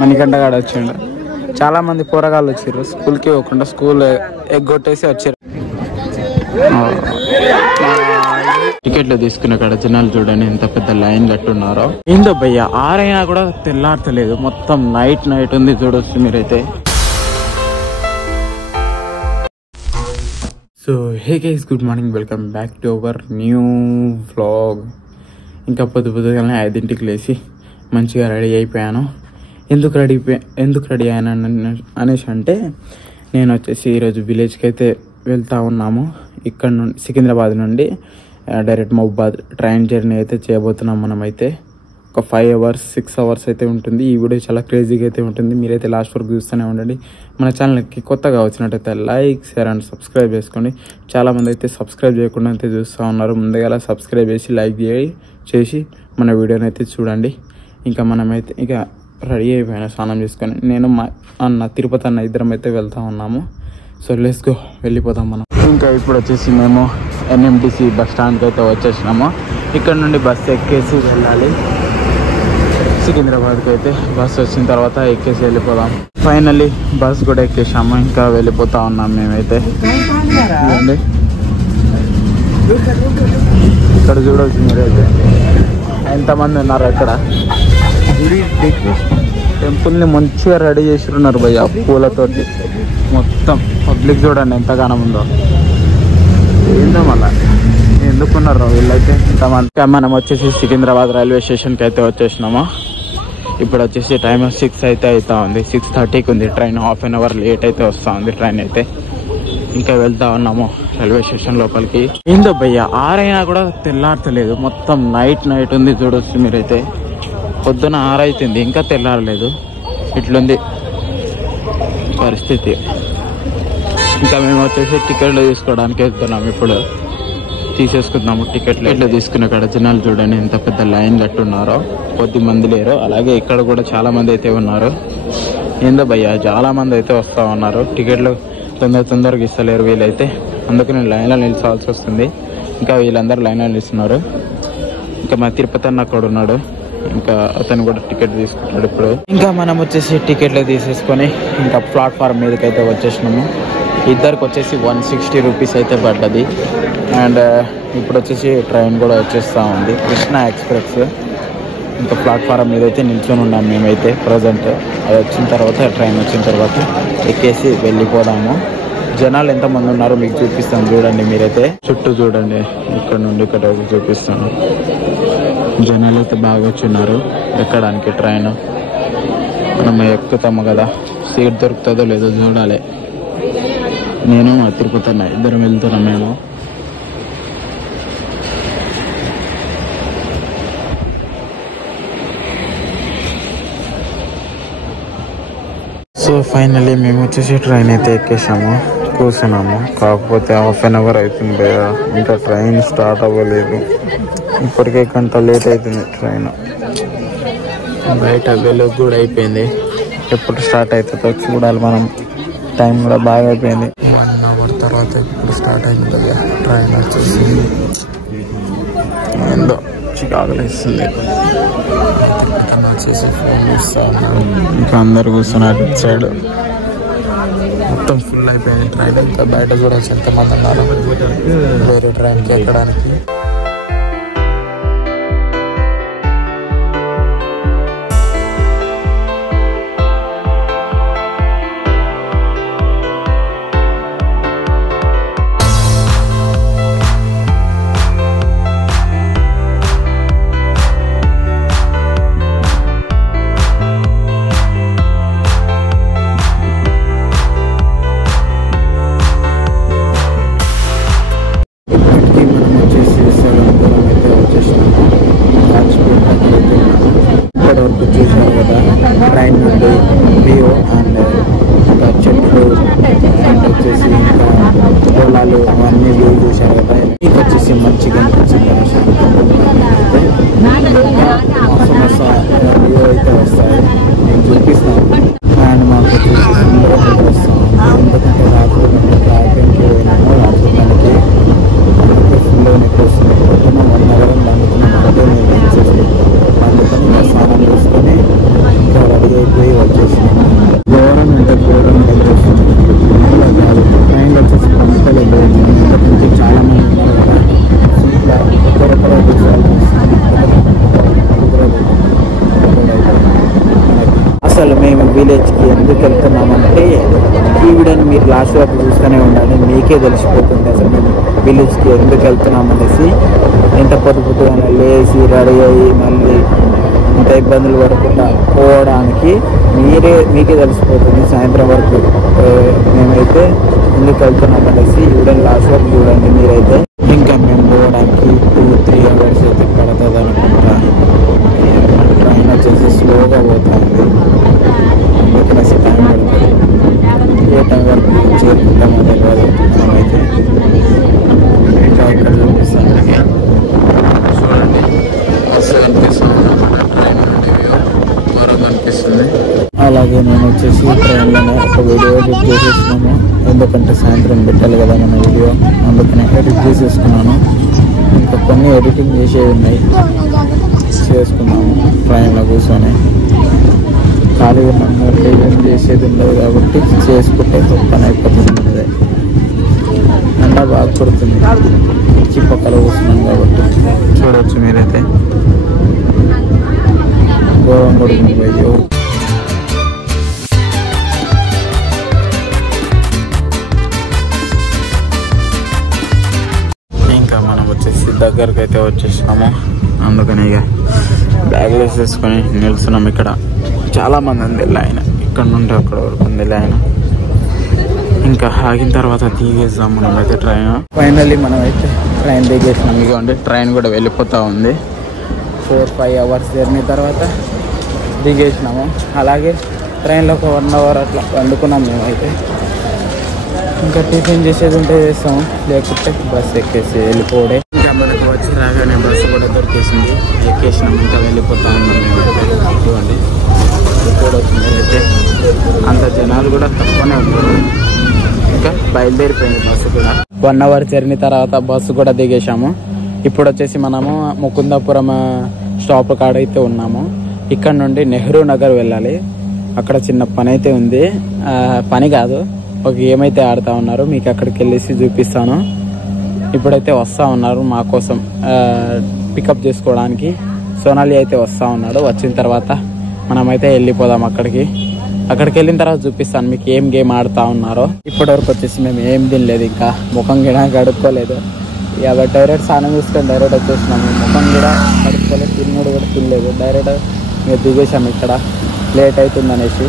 మణికంఠ గాడు వచ్చిండు. చాలా మంది పోరగాళ్ళు వచ్చారు, స్కూల్కి పోకుండా స్కూల్ ఎగ్గొట్టేసి వచ్చారు. టికెట్లు తీసుకునే కాడ జనాలు చూడండి ఎంత పెద్ద లైన్ కట్టున్నారో. ఏందో భయ్య 6 అయినా కూడా తెల్లారతలేదు, మొత్తం నైట్ ఉంది. చూడొచ్చు మీరైతే. So hey guys, good morning, welcome back to our new vlog. ఇంకా పొద్దుగానే 5ంటికి లేచి మంచిగా రెడీ అయిపోయాను. ఎందుకు రెడీ అయ్యాను అనేసి అంటే, నేను వచ్చేసి ఈరోజు విలేజ్కి అయితే వెళ్తూ ఉన్నాము. ఇక్కడ నుండి సికింద్రాబాద్ నుండి డైరెక్ట్ మహబూబాద్ ట్రైన్ జర్నీ అయితే చేయబోతున్నాం. మనమైతే ఒక 5 అవర్స్ 6 అవర్స్ అయితే ఉంటుంది. ఈ వీడియో చాలా క్రేజీగా అయితే ఉంటుంది. మీరైతే లాస్ట్ వరకు చూస్తూనే ఉండండి. మన ఛానల్కి కొత్తగా వచ్చినట్టయితే లైక్, షేర్ అండ్ సబ్స్క్రైబ్ చేసుకోండి. చాలామంది అయితే సబ్స్క్రైబ్ చేయకుండా అయితే చూస్తూ ఉన్నారు. ముందుగా సబ్స్క్రైబ్ చేసి లైక్ చేసి మన వీడియోని అయితే చూడండి. ఇంకా మనమైతే ఇక రెడీ అయిపోయినా స్నానం చేసుకొని, నేను మా అన్న తిరుపతి అన్న ఇద్దరం అయితే వెళ్తూ ఉన్నాము. సో లెట్స్ గో, వెళ్ళిపోతాం మనం. ఇంకా ఇప్పుడు వచ్చేసి మేము ఎన్ఎంటీసీ బస్ స్టాండ్కి అయితే వచ్చేసినాము. ఇక్కడ నుండి బస్సు ఎక్కేసి వెళ్ళాలి సికింద్రాబాద్కి. అయితే బస్సు వచ్చిన తర్వాత ఎక్కేసి వెళ్ళిపోదాం. ఫైనల్లీ బస్ కూడా ఎక్కేసాము, ఇంకా వెళ్ళిపోతా ఉన్నాం మేమైతే. ఇక్కడ చూడవచ్చు మీరైతే ఎంతమంది ఉన్నారు. అక్కడ టెంపుల్ని మంచిగా రెడీ చేసిన్నారు భయ్య, పూలతోటి. మొత్తం పబ్లిక్ చూడండి ఎంతగానో ఉందో. ఏందో మళ్ళా ఎందుకున్నారు వీళ్ళైతే ఇంతమంది. మనం వచ్చేసి సికింద్రాబాద్ రైల్వే స్టేషన్కి అయితే వచ్చేసినాము. ఇప్పుడు వచ్చేసి టైం 6 అయితే అవుతా ఉంది. 6:30కి ఉంది train. Half an hour late అయితే వస్తూ ఉంది ట్రైన్ అయితే. ఇంకా వెళ్తా ఉన్నాము రైల్వే స్టేషన్ లోపలికి. ఏందో భయ్య 6 అయినా కూడా తెల్లారతలేదు, మొత్తం నైట్ ఉంది. చూడొచ్చు మీరైతే. పొద్దున 6 అవుతుంది, ఇంకా తెల్లారలేదు. ఇట్లుంది పరిస్థితి. ఇంకా మేము వచ్చేసి టికెట్లు తీసుకోవడానికి వెళ్తున్నాము. ఇప్పుడు తీసేసుకుందాము టికెట్లు తీసుకునే కాడ జనాలు చూడండి ఎంత పెద్ద లైన్ కట్టున్నారో. కొద్ది మంది లేరు. అలాగే ఇక్కడ కూడా చాలా మంది అయితే ఉన్నారు. ఏందో భయ్య చాలా మంది అయితే వస్తూ ఉన్నారు. టికెట్లు తొందరగా ఇస్తలేరు వీళ్ళైతే. అందుకు నేను లైన్లో నిలిచాల్సి వస్తుంది. ఇంకా వీళ్ళందరూ లైన్లో నిలుస్తున్నారు. ఇంకా మా తిరుపతి అన్న అక్కడ ఉన్నాడు. ఇంకా అతను కూడా టికెట్ తీసుకుంటాడు ఇప్పుడు. ఇంకా మనం వచ్చేసి టికెట్లు తీసేసుకొని ఇంకా ప్లాట్ఫామ్ మీదకి అయితే వచ్చేసినాము. ఇద్దరికి వచ్చేసి 160 రూపీస్ అయితే పడ్డది. అండ్ ఇప్పుడు వచ్చేసి ట్రైన్ కూడా వచ్చేస్తూ ఉంది, కృష్ణ ఎక్స్ప్రెస్. ఇంకా ప్లాట్ఫారం మీద అయితే నిల్చొని ఉన్నాం మేమైతే ప్రజెంట్. అది వచ్చిన తర్వాత ట్రైన్ వచ్చిన తర్వాత ఎక్కేసి వెళ్ళిపోదాము. జనాలు ఎంతమంది ఉన్నారో మీకు చూపిస్తాను చూడండి మీరైతే. చుట్టూ చూడండి, ఇక్కడ నుండి ఇక్కడ వరకు చూపిస్తాను. జనాలు అయితే బాగా వచ్చిన్నారు ఎక్కడానికి ట్రైన్. మనం ఎక్కుతాము కదా, సీట్ దొరుకుతుందో లేదో చూడాలి. నేను తిరుపతి ఇద్దరం వెళ్తున్నాం మేము. సో ఫైనల్లీ మేము వచ్చేసి ట్రైన్ అయితే ఎక్కేసాము, కూర్చున్నాము. కాకపోతే హాఫ్ అన్ అవర్ అవుతుంది కదా, ఇంకా ట్రైన్ స్టార్ట్ అవ్వలేదు. ఇప్పటికే గంట లేట్ అవుతుంది ట్రైన్. బయట వెలుగు కూడా అయిపోయింది. ఎప్పుడు స్టార్ట్ అవుతుందో చూడాలి మనం. టైం కూడా బాగా అయిపోయింది. 1 అవర్ తర్వాత ఇప్పుడు స్టార్ట్ అయింది కదా ట్రైన్ వచ్చేసి. ఏందో చికాకులు ఇస్తుంది. వచ్చేసి ఫోన్ ఇస్తా ఉన్నాను. ఇంకా అందరు కూర్చున్నారు ఇటు సైడ్. మొత్తం ఫుల్ అయిపోయింది ట్రైన్. ఇంకా బయట కూడా ఎంతమంది ఉన్నారు వేరే ట్రైన్కి ఎక్కడానికి. రాత్రి ట్రాకింగ్కి పోయినాము. రాత్రి మనకి ఫుల్ వస్తుంది. పొద్దున 1:30 అందుకున్నాం కాబట్టి మేము వచ్చేసి అందుకని ఇంకా స్నానం చేసుకొని ఇంకా రెడీ అయిపోయి వచ్చేసినాము. ఘోరం అంటే ఘోరం వదిలేస్తుంది. ఇలా కాదు ట్రైన్లో వచ్చేసి పంపలు లేదు. నుంచి చాలా మంది ఉన్నారు కదా, ఇట్లా ఒకరొకరు అసలు మేము విలేజ్కి ఎందుకు వెళ్తున్నామంటే ఈ వీడియోని మీరు లాస్ట్ వరకు చూస్తూనే ఉండాలి, మీకే తెలిసిపోతుంది అసలు మేము విలేజ్కి ఎందుకు వెళ్తున్నామనేసి. ఎంత పొద్దుగా లేచి రెడీ అయ్యి మళ్ళీ ఇంత ఇబ్బందులు పడకుండా పోవడానికి మీకే తెలిసిపోతుంది సాయంత్రం వరకు మేమైతే ఎందుకు వెళ్తున్నామనేసి. ఈ వీడియోని లాస్ట్ వరకు చూడండి మీరైతే. ఇంకా మేము పోవడానికి 2-3 అవర్స్ అయితే పడుతుంది అనుకుంటా. ట్రైన్ వచ్చేసి స్లోగా పోతుంది, అందుకనేసి టైం పడుతుంది. ఏ టైం వరకు చేరుకుంటామో తెలియదు. మనమైతే ఇంకా ఇక్కడ చూపిస్తాను చూడండి, బస్సు కనిపిస్తుంది అన్నమాట. ట్రైన్ నుండి మరో కనిపిస్తుంది. అలాగే నేను వచ్చేసి ట్రైన్లోనే ఒక వీడియో ఎడిట్ చేసేసుకున్నాము, ఎందుకంటే సాయంత్రం పెట్టాలి కదా మన వీడియో, అందుకని ఎడిట్ చేసేసుకున్నాను. ఇంకా కొన్ని ఎడిటింగ్ చేసేవి ఉన్నాయి, చేసుకున్నాము ట్రైన్లో కూర్చొని. ఖాళీ ఉన్నాము, ఏం చేసేది ఉండదు కాబట్టి చేసుకుంటే పని అయిపోతుంది. అదే ఎండ బాగా కొడుతుంది, పిచ్చి పక్కన కూర్చున్నాం కాబట్టి చూడవచ్చు మీరైతే. ఘోరం కొడుతుంది అయ్యో. ఇంకా మనం వచ్చేసి దగ్గరకు అయితే వచ్చేసినాము, అందుకని ఇక బ్యాగ్లు వేసేసుకొని నిలుస్తున్నాం. ఇక్కడ చాలా మంది ఉంది లైన్, ఇక్కడ నుండి అక్కడ వరకు ఉంది లైన్. ఇంకా ఆగిన తర్వాత దిగేస్తాం మనం అయితే ట్రైన్. ఫైనల్లీ మనం అయితే ట్రైన్ దిగేసినాం. ఇదిగోండి ట్రైన్ కూడా వెళ్ళిపోతూ ఉంది. 4-5 అవర్స్ జర్నీ తర్వాత దిగేసినాము. అలాగే ట్రైన్లో ఒక 1 అవర్ అట్లా వండుకున్నాం మేమైతే. ఇంకా టిఫిన్ చేసేది ఉంటే చేస్తాము, లేకపోతే బస్సు ఎక్కేసి వెళ్ళిపోవడే. ఇంకా మనకు వచ్చి రాగానే బస్సు కూడా దొరికేసింది, ఎక్కేసినాం. ఇంకా వెళ్ళిపోతా ఉన్నాం మేమైతే. చూడండి ఇప్పుడు వచ్చింది అయితే అంత జనాలు కూడా తక్కువనే ఉంటుంది. ఇంకా బయలుదేరిపోయింది బస్సు కూడా. 1 అవర్ జర్నీ తర్వాత బస్సు కూడా దిగేసాము. ఇప్పుడు వచ్చేసి మనము ముకుందాపురం స్టాప్ కాడ అయితే ఉన్నాము. ఇక్కడ నుండి నెహ్రూ నగర్ వెళ్ళాలి. అక్కడ చిన్న పని అయితే ఉంది, పని కాదు ఒక గేమ్ అయితే ఆడుతూ ఉన్నారు, మీకు అక్కడికి వెళ్ళేసి చూపిస్తాను. ఇప్పుడైతే వస్తూ ఉన్నారు మా కోసం పికప్ చేసుకోవడానికి. సోనాలి అయితే వస్తూ ఉన్నాడు. వచ్చిన తర్వాత మనమైతే వెళ్ళిపోదాం అక్కడికి వెళ్ళిన తర్వాత చూపిస్తాను మీకు ఏం గేమ్ ఆడుతూ ఉన్నారో. ఇప్పటివరకు వచ్చేసి మేము ఏం తినలేదు, ఇంకా ముఖం గిడ గడుక్కోలేదు. ఇక డైరెక్ట్ స్నానం చేసుకొని డైరెక్ట్ వచ్చేసినాము. ముఖం కూడా గడుక్కోలేదు, తిన్నడు కూడా తినలేదు. డైరెక్ట్ ఇంకా దిగేసాము, ఇక్కడ లేట్ అవుతుంది అనేసి.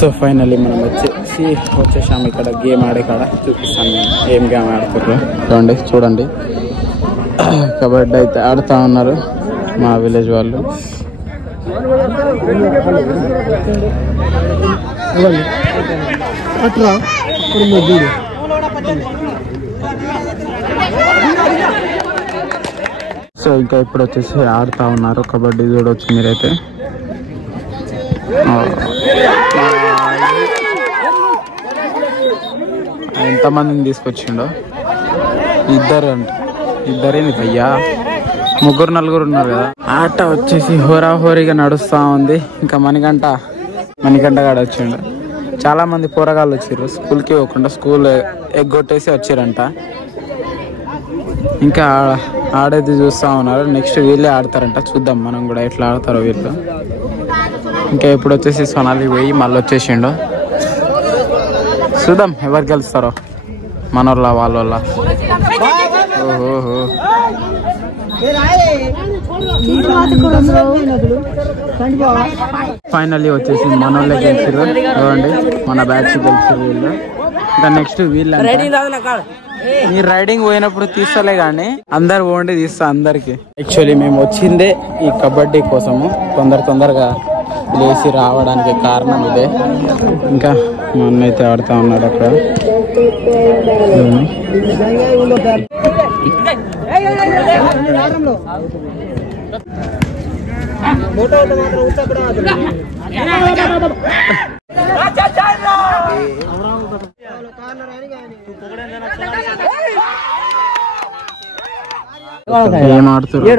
సో ఫైనల్లీ మనం వచ్చేసాము. ఇక్కడ గేమ్ ఆడే కాడ చూపిస్తాను నేను ఏం గేమ్ ఆడుతున్నారు చూడండి. కబడ్డీ అయితే ఆడుతూ ఉన్నారు మా విలేజ్ వాళ్ళు. సో ఇంకా ఇప్పుడు వచ్చేసి ఆడుతూ ఉన్నారు కబడ్డీ, చూడవచ్చు మీరైతే. ఎంతమందిని తీసుకొచ్చిండో, ఇద్దరేని భయ్యా, 3-4 ఉన్నారు కదా. ఆట వచ్చేసి హోరాహోరీగా నడుస్తూ ఉంది. ఇంకా మణిగంట కాడ వచ్చిండు. చాలా మంది పోరగాళ్ళు వచ్చారు, స్కూల్కి పోకుండా స్కూల్ ఎగ్గొట్టేసి వచ్చారంట. ఇంకా ఆడేది చూస్తూ ఉన్నారు. నెక్స్ట్ వీళ్ళే ఆడతారంట, చూద్దాం మనం కూడా ఎట్లా ఆడతారో వీళ్ళు. ఇంకా ఇప్పుడు వచ్చేసి సోనాలి పోయి మళ్ళీ వచ్చేసిండు. చూద్దాం ఎవరు గెలుస్తారో, మనోళ్ళ వాళ్ళ. ఓహో ఫైనల్లీ వచ్చేసి మనోళ్ళే గెలిచారు. చూడండి మన బ్యాచ్ గెలిచారు వీళ్ళు. ఇంకా నెక్స్ట్ వీళ్ళు. ఈ రైడింగ్ పోయినప్పుడు తీస్తలే కానీ అందరు పోండి తీస్తా అందరికి. యాక్చువల్లీ మేము వచ్చిందే ఈ కబడ్డీ కోసము, తొందరగా లేచి రావడానికి కారణం ఇదే. ఇంకా మా అన్న అయితే ఆడుతూ ఉన్నాడు అక్కడ. ఏం ఆడుతున్నారు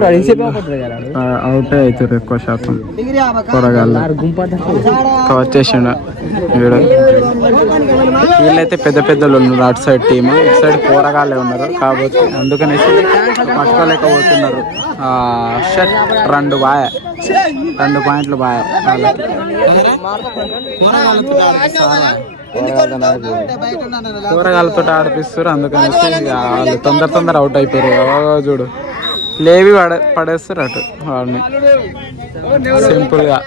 అవుట్ అవుతారు ఎక్కువ శాతం కూరగాయలు వచ్చేసిండు వీడు. వీళ్ళైతే పెద్ద పెద్దలు ఉన్నారు అటు సైడ్ టీమ్, ఇటు సైడ్ కూరగాయలే ఉన్నారు కాబట్టి అందుకనేసి పట్టుకోలేకపోతున్నారు. షర్ట్ 2 పాయింట్లు బాయ్ కూరగాయలతో ఆడిపిస్తారు. అందుకనేసి వాళ్ళు తొందర అవుట్ అయిపోయారు. చూడు లేవి పడేస్తారు అటు వాడిని సింపుల్ గా.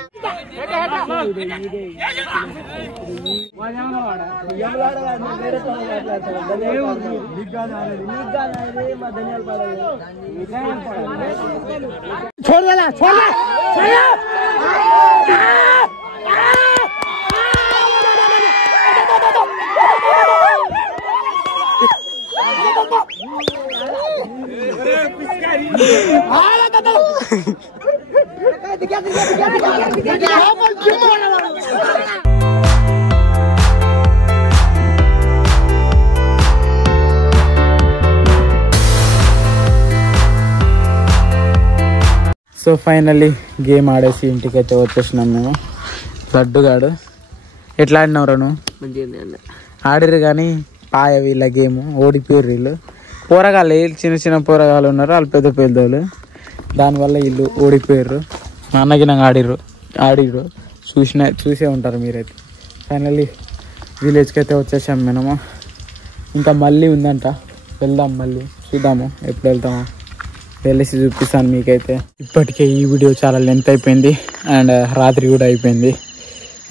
సో ఫైనల్లీ గేమ్ ఆడేసి ఇంటికైతే వచ్చేసినాం మేము. లడ్డుగాడు ఎట్లా ఆడినవరా నువ్వు? ఆడిరు కానీ పాయ వీళ్ళ గేమ్ ఓడిపోయారు వీళ్ళు. పోరగాళ్ళు చిన్న పోరగాళ్ళు ఉన్నారు, వాళ్ళు పెద్ద పెద్దోళ్ళు, దానివల్ల వీళ్ళు ఓడిపోయారు. నాన్నకి నాకు ఆడిరు చూసే ఉంటారు మీరైతే. ఫైనల్లీ విలేజ్కి అయితే వచ్చేసాం మనము. ఇంకా మళ్ళీ ఉందంట, వెళ్దాం మళ్ళీ చూద్దాము ఎప్పుడు వెళ్తామో, వెళ్ళేసి చూపిస్తాను మీకైతే. ఇప్పటికే ఈ వీడియో చాలా లెంత్ అయిపోయింది అండ్ రాత్రి కూడా అయిపోయింది.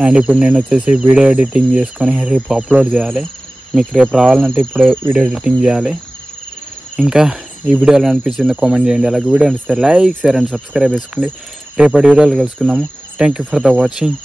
అండ్ ఇప్పుడు నేను వచ్చేసి వీడియో ఎడిటింగ్ చేసుకొని రేపు అప్లోడ్ చేయాలి. మీకు రేపు రావాలంటే ఇప్పుడు వీడియో ఎడిటింగ్ చేయాలి. ఇంకా ఈ వీడియోలో అనిపించింది కామెంట్ చేయండి. అలాగే వీడియో అనిపిస్తే లైక్, షేర్ అండ్ సబ్స్క్రైబ్ చేసుకోండి. రేపటి వీడియోలో కలుసుకుందాము. Thank you for the watching.